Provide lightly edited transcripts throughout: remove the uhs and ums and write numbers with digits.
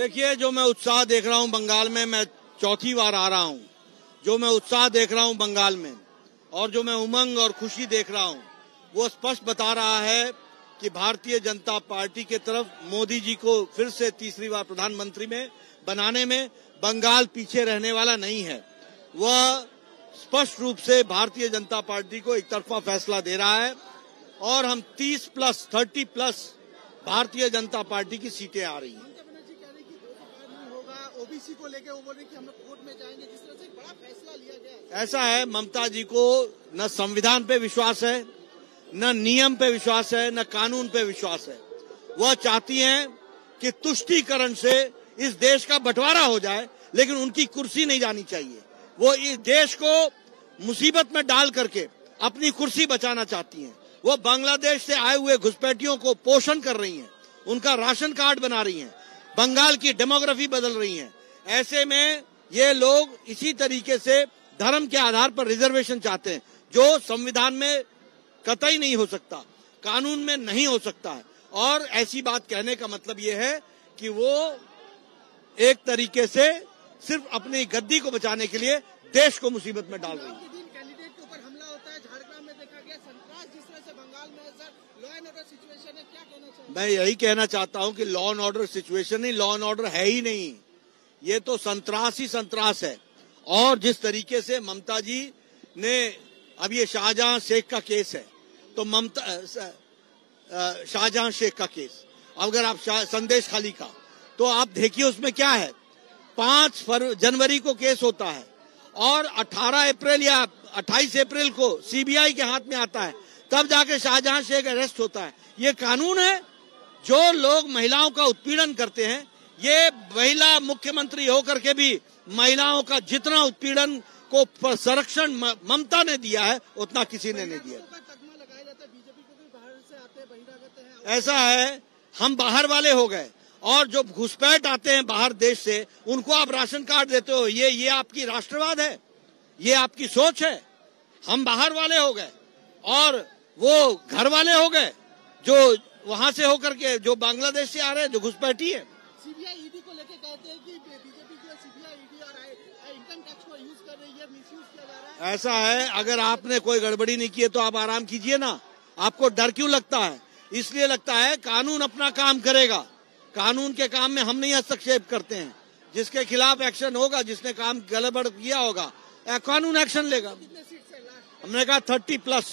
देखिए, जो मैं उत्साह देख रहा हूं बंगाल में, मैं चौथी बार आ रहा हूं, जो मैं उत्साह देख रहा हूं बंगाल में और जो मैं उमंग और खुशी देख रहा हूं, वो स्पष्ट बता रहा है कि भारतीय जनता पार्टी के तरफ मोदी जी को फिर से तीसरी बार प्रधानमंत्री में बनाने में बंगाल पीछे रहने वाला नहीं है। वह स्पष्ट रूप से भारतीय जनता पार्टी को एक तरफा फैसला दे रहा है और हम 30+ भारतीय जनता पार्टी की सीटें आ रही हैं। ओबीसी को लेकर वो बोल रहे कि हम लोग कोर्ट में जाएंगे, जिस तरह से एक बड़ा फैसला लिया गया है। ऐसा है, ममता जी को न संविधान पे विश्वास है, न नियम पे विश्वास है, न कानून पे विश्वास है। वह चाहती हैं कि तुष्टीकरण से इस देश का बंटवारा हो जाए, लेकिन उनकी कुर्सी नहीं जानी चाहिए। वो इस देश को मुसीबत में डाल करके अपनी कुर्सी बचाना चाहती हैं। वो बांग्लादेश से आए हुए घुसपैठियों को पोषण कर रही हैं, उनका राशन कार्ड बना रही हैं, बंगाल की डेमोग्राफी बदल रही है। ऐसे में ये लोग इसी तरीके से धर्म के आधार पर रिजर्वेशन चाहते हैं, जो संविधान में कतई नहीं हो सकता, कानून में नहीं हो सकता है। और ऐसी बात कहने का मतलब ये है कि वो एक तरीके से सिर्फ अपनी गद्दी को बचाने के लिए देश को मुसीबत में डाल रही है। कैंडिडेट के ऊपर हमला होता है, झारखंड में देखा गया संतरास जिस तरह से बंगाल में है, sir law and order situation है, क्या कहना चाहिए? मैं यही कहना चाहता हूं कि लॉ एंड ऑर्डर सिचुएशन नहीं, लॉ एंड ऑर्डर है ही नहीं, ये तो संतरास ही संतरास है। और जिस तरीके से ममता जी ने, अब ये शाहजहां शेख का केस है, तो शाहजहां शेख का केस, अगर आप संदेश खाली का, तो आप देखिए उसमें क्या है। 5 जनवरी को केस होता है और 18 अप्रैल या 28 अप्रैल को सीबीआई के हाथ में आता है, तब जाके शाहजहां शेख अरेस्ट होता है। ये कानून है? जो लोग महिलाओं का उत्पीड़न करते हैं, ये महिला मुख्यमंत्री होकर के भी महिलाओं का जितना उत्पीड़न को संरक्षण ममता ने दिया है, उतना किसी ने नहीं दिया। ऐसा है, हम बाहर वाले हो गए और जो घुसपैठ आते हैं बाहर देश से, उनको आप राशन कार्ड देते हो। ये आपकी राष्ट्रवाद है? ये आपकी सोच है? हम बाहर वाले हो गए और वो घर वाले हो गए, जो वहां से होकर के, जो बांग्लादेश से आ रहे हैं, जो घुसपैठी है। सीबीआई ईडी को लेकर कहते हैं कि बीजेपी जो सीबीआई ईडी और इनकम टैक्स को यूज कर रही है, मिसयूज किया जा रहा है। ऐसा है, अगर आपने कोई गड़बड़ी नहीं की है तो आप आराम कीजिए ना। आपको डर क्यों लगता है? इसलिए लगता है कानून अपना काम करेगा। कानून के काम में हम नहीं हस्तक्षेप करते हैं। जिसके खिलाफ एक्शन होगा, जिसने काम गड़बड़ किया होगा, कानून एक्शन लेगा। हमने कहा 30+।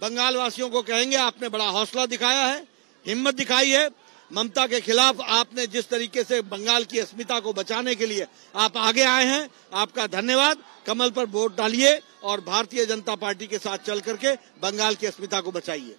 बंगाल वासियों को कहेंगे, आपने बड़ा हौसला दिखाया है, हिम्मत दिखाई है। ममता के खिलाफ आपने जिस तरीके से बंगाल की अस्मिता को बचाने के लिए आप आगे आए हैं, आपका धन्यवाद। कमल पर वोट डालिए और भारतीय जनता पार्टी के साथ चल करके बंगाल की अस्मिता को बचाइए।